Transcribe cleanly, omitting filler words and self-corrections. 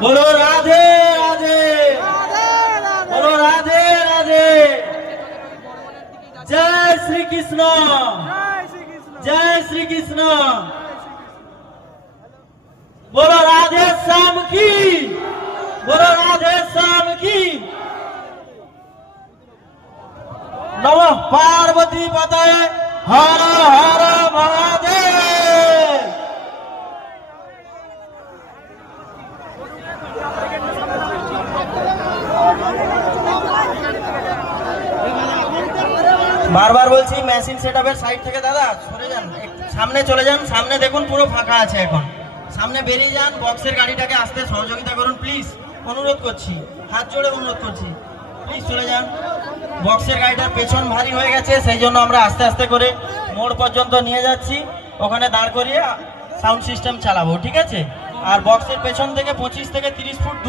बोलो राधे राधे, बोलो राधे राधे। जय श्री कृष्ण, जय श्री कृष्ण। बोलो राधे श्याम की, बोलो राधे श्याम की। नमः पार्वती पतये हर हर महादेव। বারবার বলছি মেশিন সেটআপের সাইড থেকে দাদা সরে যান, সামনে চলে যান। সামনে দেখুন পুরো ফাঁকা আছে, এখন সামনে বেরিয়ে যান। বক্সের গাড়িটাকে আসতে সহযোগিতা করুন প্লিজ, অনুরোধ করছি, হাত জোড়ে অনুরোধ করছি, প্লিজ চলে যান। বক্সের গাড়িটার পেছন ভারী হয়ে গেছে, সেই জন্য আমরা আস্তে আস্তে করে মোড় পর্যন্ত নিয়ে যাচ্ছি, ওখানে দাঁড় করিয়ে সাউন্ড সিস্টেম চালাবো, ঠিক আছে? আর বক্সের পেছন থেকে 25 থেকে 30 ফুট